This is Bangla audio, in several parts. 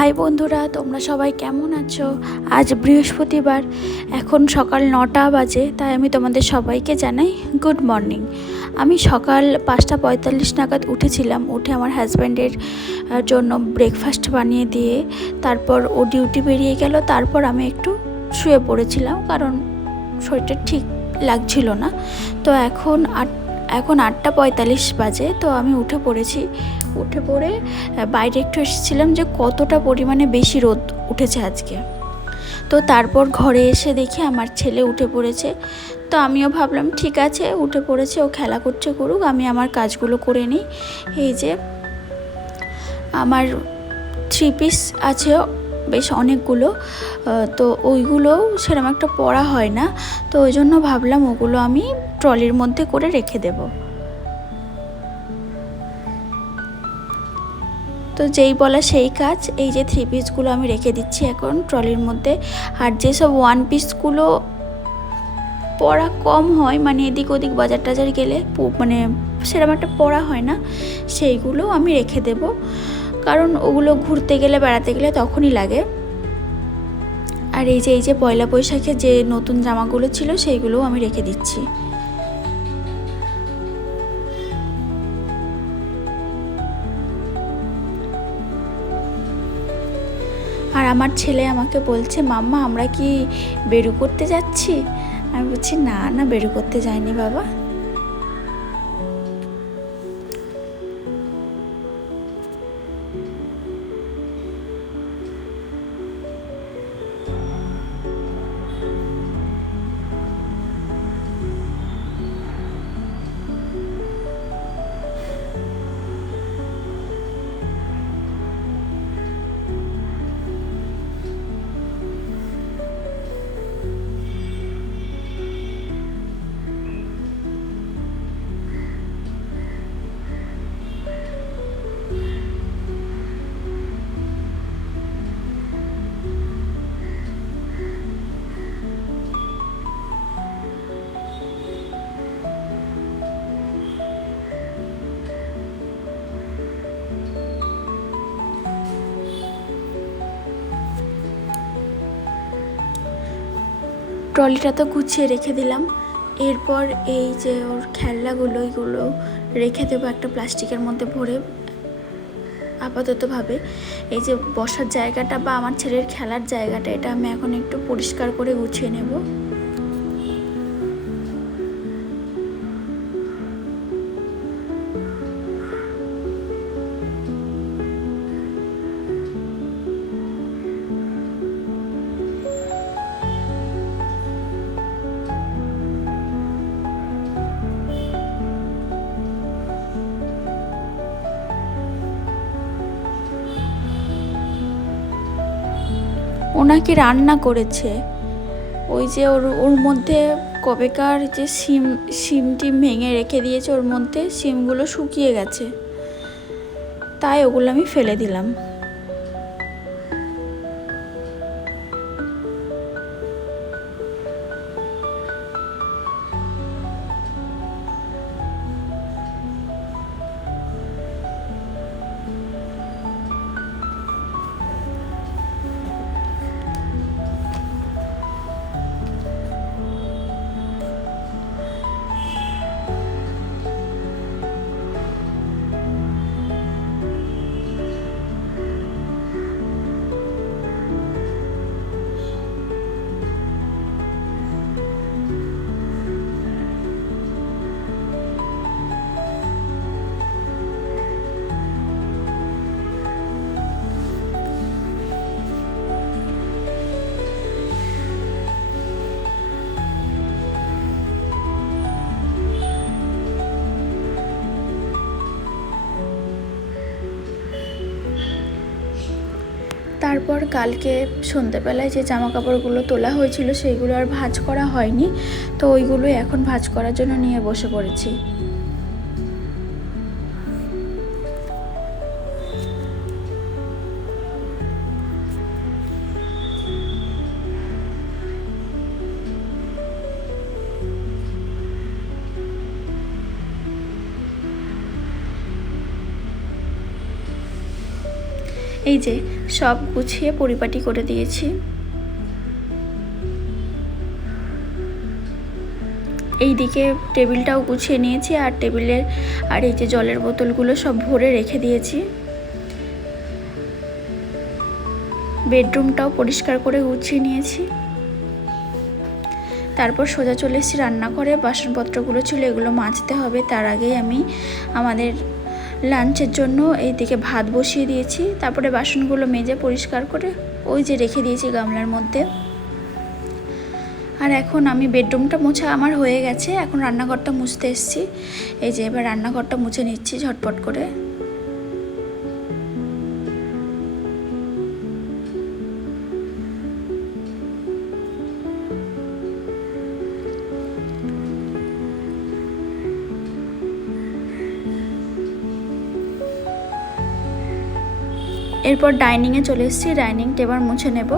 হাই বন্ধুরা, তোমরা সবাই কেমন আছো? আজ বৃহস্পতিবার, এখন সকাল 9টা বাজে। তাই আমি তোমাদের সবাইকে জানাই গুড মর্নিং। আমি সকাল 5:45 নাগাদ উঠেছিলাম। উঠে আমার হাজব্যান্ডের জন্য ব্রেকফাস্ট বানিয়ে দিয়ে তারপর ও ডিউটি বেরিয়ে গেল। তারপর আমি একটু শুয়ে পড়েছিলাম, কারণ শরীরটা ঠিক লাগছিল না। তো এখন 8:45 বাজে। তো আমি উঠে পড়েছি। উঠে পড়ে বাইরে একটু এসেছিলাম যে কতটা পরিমাণে বেশি রোদ উঠেছে আজকে। তো তারপর ঘরে এসে দেখি আমার ছেলে উঠে পড়েছে। তো আমিও ভাবলাম ঠিক আছে, উঠে পড়েছে, ও খেলা করছে, করুক, আমি আমার কাজগুলো করে নিই। এই যে আমার 3 পিস আছে বেশ অনেকগুলো। তো ওইগুলোও সেরকম একটা পরা হয় না। তো ওই জন্য ভাবলাম ওগুলো আমি ট্রলির মধ্যে করে রেখে দেব। তো যেই বলা সেই কাজ, এই যে 3 পিসগুলো আমি রেখে দিচ্ছি এখন ট্রলির মধ্যে। আর যেসব 1 পিসগুলো পরা কম হয়, মানে এদিক ওদিক বাজার টাজার গেলে মানে সেরকম একটা পরা হয় না, সেইগুলোও আমি রেখে দেব। কারণ ওগুলো ঘুরতে গেলে, বেড়াতে গেলে তখনই লাগে। আর এই যে পয়লা বৈশাখে যে নতুন জামাগুলো ছিল সেইগুলোও আমি রেখে দিচ্ছি। আর আমার ছেলে আমাকে বলছে, মাম্মা আমরা কি বেরু করতে যাচ্ছি? আমি বলছি না না, বেরু করতে যাইনি বাবা। ট্রলিটা তো গুছিয়ে রেখে দিলাম। এরপর এই যে ওর খেলনাগুলো, এইগুলো রেখে দেবো একটা প্লাস্টিকের মধ্যে ভরে আপাততভাবে। এই যে বসার জায়গাটা বা আমার ছেলের খেলার জায়গাটা, এটা আমি এখন একটু পরিষ্কার করে গুছিয়ে নেব। ওনাকে রান্না করেছে, ওই যে ওর মধ্যে কবেকার যে শিম টিম ভেঙে রেখে দিয়েছে, ওর মধ্যে শিমগুলো শুকিয়ে গেছে, তাই ওগুলো আমি ফেলে দিলাম। তারপর কালকে সন্ধ্যেবেলায় যে জামা কাপড়গুলো তোলা হয়েছিল সেইগুলো আর ভাঁজ করা হয়নি। তো ওইগুলোই এখন ভাঁজ করার জন্য নিয়ে বসে পড়েছি। এই যে সব গুছিয়ে পরিপাটি করে দিয়েছি। এইদিকে টেবিলটাও গুছিয়ে নিয়েছি, আর টেবিলের আর এই যে জলের বোতলগুলো সব ভরে রেখে দিয়েছি। বেডরুমটাও পরিষ্কার করে গুছিয়ে নিয়েছি। তারপর সোজা চলে এসেছি রান্নাঘরে। বাসনপত্রগুলো ছিল, এগুলো মাজতে হবে। তার আগেই আমি আমাদের লাঞ্চের জন্য এইদিকে ভাত বসিয়ে দিয়েছি। তারপরে বাসনগুলো মেজে পরিষ্কার করে ওই যে রেখে দিয়েছি গামলার মধ্যে। আর এখন আমি বেডরুমটা মোছা আমার হয়ে গেছে, এখন রান্নাঘরটা মুছতে এসেছি। এই যে এবার রান্নাঘরটা মুছে নিচ্ছি ঝটপট করে। এরপর ডাইনিংয়ে চলে এসেছি, ডাইনিংটা এবার মুছে নেব।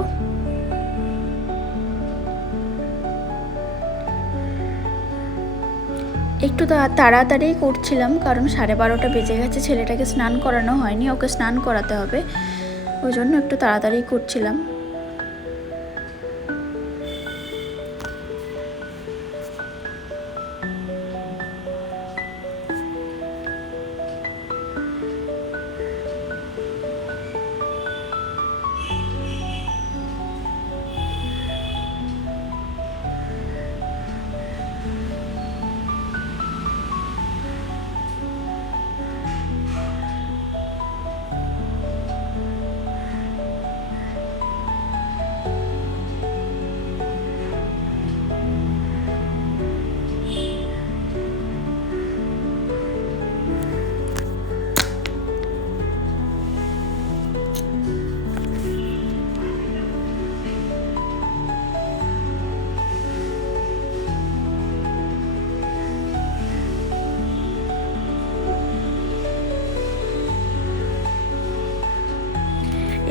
একটু তাড়াতাড়ি করছিলাম, কারণ 12:30 বেজে গেছে। ছেলেটাকে স্নান করানো হয়নি, ওকে স্নান করাতে হবে, ওই জন্য একটু তাড়াতাড়ি করছিলাম।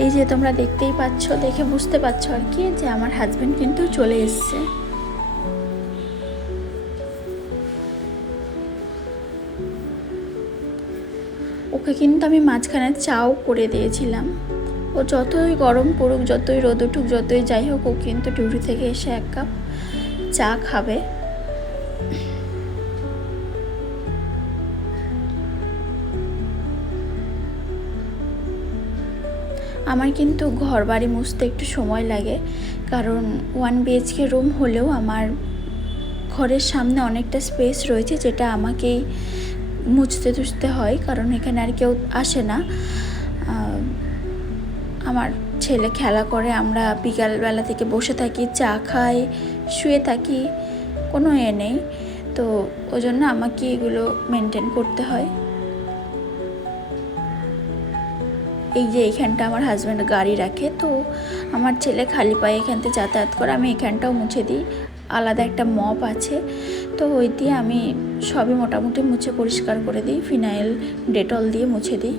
এই যে তোমরা দেখতেই পাচ্ছ, দেখে বুঝতে পারছো আর কি, যে আমার হাজবেন্ড কিন্তু চলে এসছে। ওকে কিন্তু আমি মাঝখানে চাও করে দিয়েছিলাম। ও যতই গরম পড়ুক, যতই রোদ উঠুক, যতই যাই হোক, ও কিন্তু ডিউটি থেকে এসে 1 কাপ চা খাবে। আমার কিন্তু ঘর বাড়ি মুছতে একটু সময় লাগে, কারণ 1 BHK রুম হলেও আমার ঘরের সামনে অনেকটা স্পেস রয়েছে, যেটা আমাকেই মুছতে টুছতে হয়, কারণ এখানে আর কেউ আসে না। আমার ছেলে খেলা করে, আমরা বিকালবেলা থেকে বসে থাকি, চা খাই, শুয়ে থাকি, কোনো নেই। তো ওই জন্য আমাকে এগুলো মেনটেন করতে হয়। এই যে এইখানটা আমার হাজব্যান্ড গাড়ি রাখে, তো আমার ছেলে খালি পায়ে এখান থেকে যাতায়াত করে। আমি এখানটাও মুছে দিই, আলাদা একটা মপ আছে, তো ওই দিয়ে আমি সবই মোটামুটি মুছে পরিষ্কার করে দিই, ফিনাইল ডেটল দিয়ে মুছে দিই।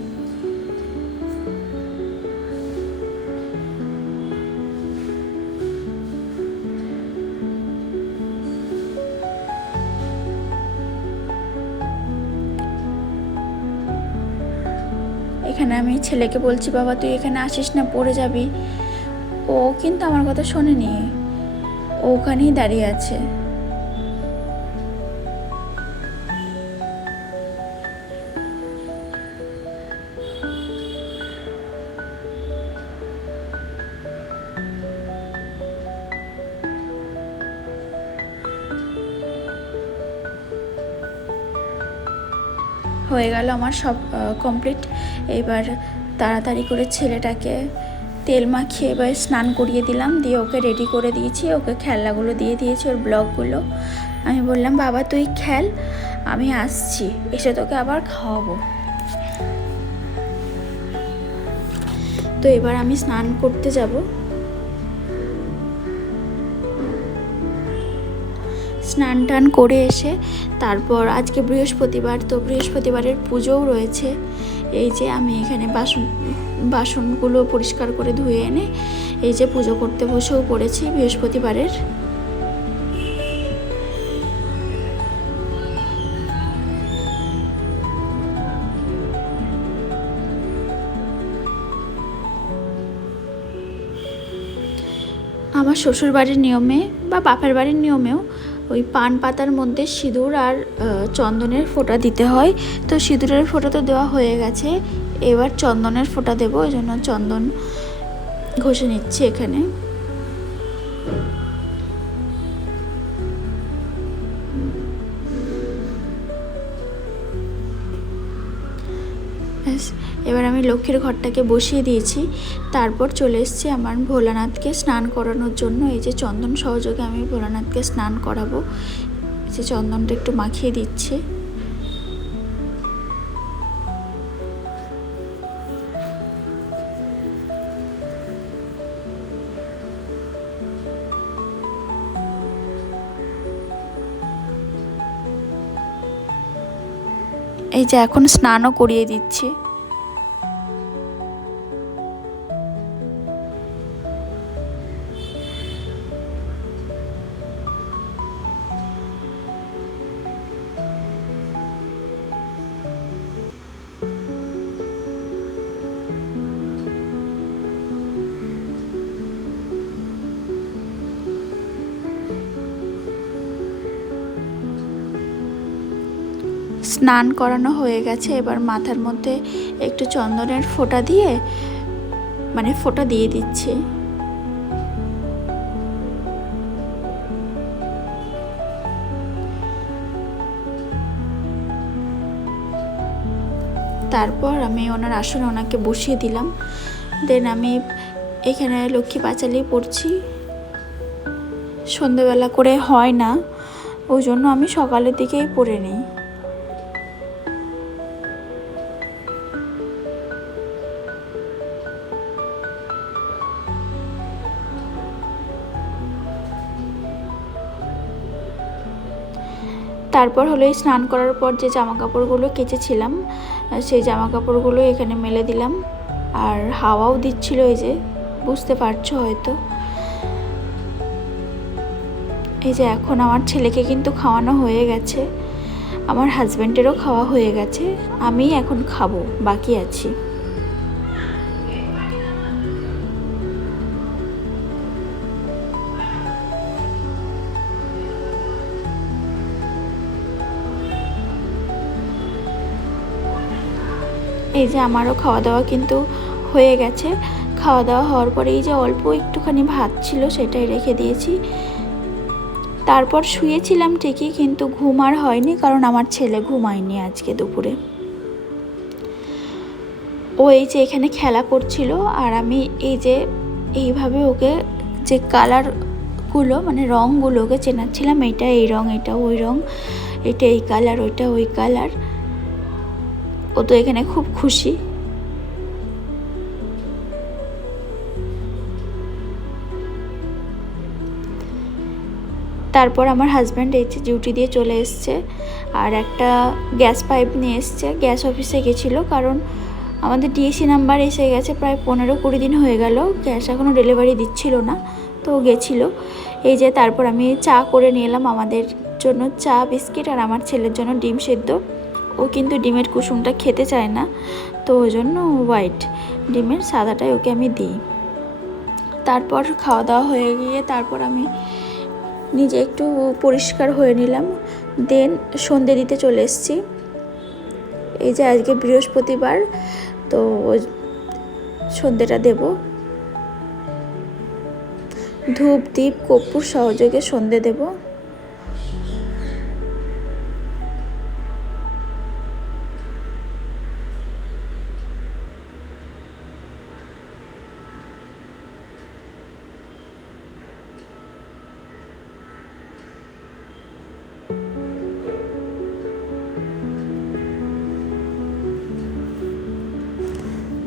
এখানে আমি ছেলেকে বলছি, বাবা তুই এখানে আসিস না, পড়ে যাবি। ও কিন্তু আমার কথা শোনেনি, ও ওখানেই দাঁড়িয়ে আছে। হয়ে গেল আমার সব কমপ্লিট। এবার তাড়াতাড়ি করে ছেলেটাকে তেল মাখিয়ে এবার স্নান করিয়ে দিলাম, দিয়ে ওকে রেডি করে দিয়েছি। ওকে খেলনাগুলো দিয়ে দিয়েছি, ওর ব্লগগুলো। আমি বললাম, বাবা তুই খেল, আমি আসছি, এসে তোকে আবার খাওয়াবো। তো এবার আমি স্নান করতে যাব। স্নান টান করে এসে তারপর আজকে বৃহস্পতিবার, তো বৃহস্পতিবারের পুজোও রয়েছে। এই যে আমি এখানে বাসনগুলো পরিষ্কার করে ধুয়ে এনে এই যে পুজো করতে বসেও পড়েছি বৃহস্পতিবারের। আমার শ্বশুর বাড়ির নিয়মে বা বাপের বাড়ির নিয়মেও ওই পান পাতার মধ্যে সিঁদুর আর চন্দনের ফোঁটা দিতে হয়। তো সিঁদুরের ফোঁটা তো দেওয়া হয়ে গেছে, এবার চন্দনের ফোঁটা দেবো, ওই জন্য চন্দন ঘষে নিচ্ছি এখানে। এবার আমি লক্ষ্মীর ঘরটাকে বসিয়ে দিয়েছি। তারপর চলে এসেছি আমার ভোলানাথকে স্নান করানোর জন্য। এই যে চন্দন সহযোগে আমি ভোলানাথকে স্নান করাবো। এই যে চন্দনটা একটু মাখিয়ে দিচ্ছি। এই যে এখন স্নানও করিয়ে দিচ্ছি। স্নান করানো হয়ে গেছে, এবার মাথার মধ্যে একটু চন্দনের ফোঁটা দিয়ে ফোঁটা দিয়ে দিচ্ছি। তারপর আমি ওনার আসনে ওনাকে বসিয়ে দিলাম। দেন আমি এখানে লক্ষ্মী পাঁচালি পড়ছি। সন্ধেবেলা করে হয় না, ওই জন্য আমি সকালের দিকেই পড়ে নিই। তারপর হলো এই স্নান করার পর যে জামা কাপড়গুলো কেচেছিলাম সেই জামা কাপড়গুলো এখানে মেলে দিলাম। আর হাওয়াও দিচ্ছিল, এই যে বুঝতে পারছো হয়তো। এই যে এখন আমার ছেলেকে কিন্তু খাওয়ানো হয়ে গেছে, আমার হাজব্যান্ডেরও খাওয়া হয়ে গেছে, আমি এখন খাবো, বাকি আছি। এই যে আমারও খাওয়া দাওয়া কিন্তু হয়ে গেছে। খাওয়া দাওয়া হওয়ার পরে এই যে অল্প একটুখানি ভাত ছিল সেটাই রেখে দিয়েছি। তারপর শুয়েছিলাম ঠিকই, কিন্তু ঘুম আর হয়নি, কারণ আমার ছেলে ঘুমায়নি আজকে দুপুরে। ও এই যে এখানে খেলা করছিল, আর আমি এই যে এইভাবে ওকে যে কালারগুলো রঙগুলো ওকে চেনাচ্ছিলাম, এটা এই রঙ, এটা ওই রঙ, এটা এই কালার, ওইটা ওই কালার। ও তো এখানে খুব খুশি। তারপর আমার হাজব্যান্ড এই ডিউটি দিয়ে চলে এসছে, আর একটা গ্যাস পাইপ নিয়ে এসছে। গ্যাস অফিসে গেছিলো, কারণ আমাদের ডিএসি নাম্বার এসে গেছে, প্রায় 15-20 দিন হয়ে গেল, গ্যাস এখনও ডেলিভারি দিচ্ছিল না, তো গেছিলো। এই যে তারপর আমি চা করে নিয়ে এলাম, আমাদের জন্য চা বিস্কিট, আর আমার ছেলের জন্য ডিম সেদ্ধ। ও কিন্তু ডিমের কুসুমটা খেতে চায় না, তো ওই জন্য হোয়াইট ডিমের সাদাটাই ওকে আমি দিই। তারপর খাওয়া দাওয়া হয়ে গিয়ে তারপর আমি নিজে একটু পরিষ্কার হয়ে নিলাম। দেন সন্ধে দিতে চলে এসেছি। এই যে আজকে বৃহস্পতিবার, তো সন্ধেটা দেব। ধূপ দীপ কর্পূর সহযোগে সন্ধে দেব।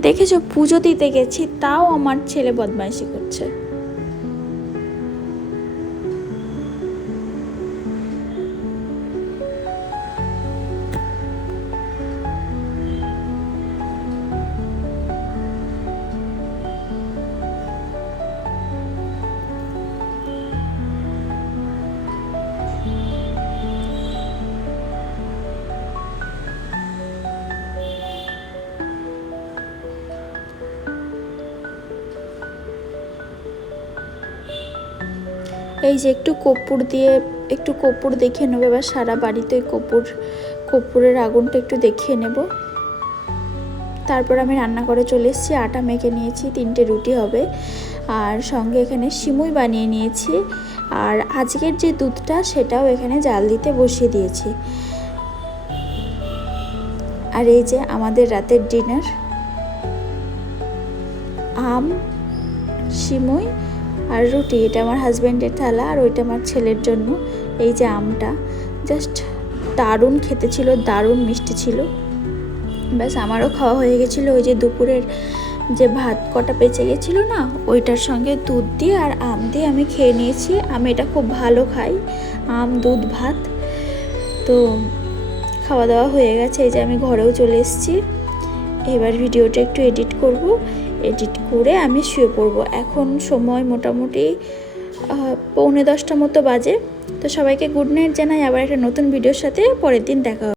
দেখেছো, পুজো দিতে গেছি, তাও আমার ছেলে বদমাইশি করছে। এই যে একটু কর্পূর দেখিয়ে নেবো, এবার সারা বাড়িতে কর্পূরের আগুনটা একটু দেখিয়ে নেব। তারপর আমি রান্না করে চলে এসেছি, আটা মেখে নিয়েছি, 3টে রুটি হবে, আর সঙ্গে এখানে সিমুই বানিয়ে নিয়েছি, আর আজকের যে দুধটা সেটাও এখানে জাল দিতে বসিয়ে দিয়েছি। আর এই যে আমাদের রাতের ডিনার, আম, সিমুই আর রুটি। এটা আমার হাজব্যান্ডের থালা, আর ওইটা আমার ছেলের জন্য। এই যে আমটা জাস্ট দারুণ খেতে ছিল, দারুণ মিষ্টি ছিল। ব্যাস আমারও খাওয়া হয়ে গেছিলো। ওই যে দুপুরের যে ভাত কটা বেঁচে গেছিলো না, ওইটার সঙ্গে দুধ দিয়ে আর আম দিয়ে আমি খেয়ে নিয়েছি। আমি এটা খুব ভালো খাই, আম, দুধ, ভাত। তো খাওয়া দাওয়া হয়ে গেছে। এই যে আমি ঘরেও চলে এসেছি। এবার ভিডিওটা একটু এডিট করব, এডিট করে আমি শুয়ে পড়বো। এখন সময় মোটামুটি 9:45 মতো বাজে। তো সবাইকে গুড নাইট জানাই। আবার একটা নতুন ভিডিওর সাথে পরের দিন দেখা হবে।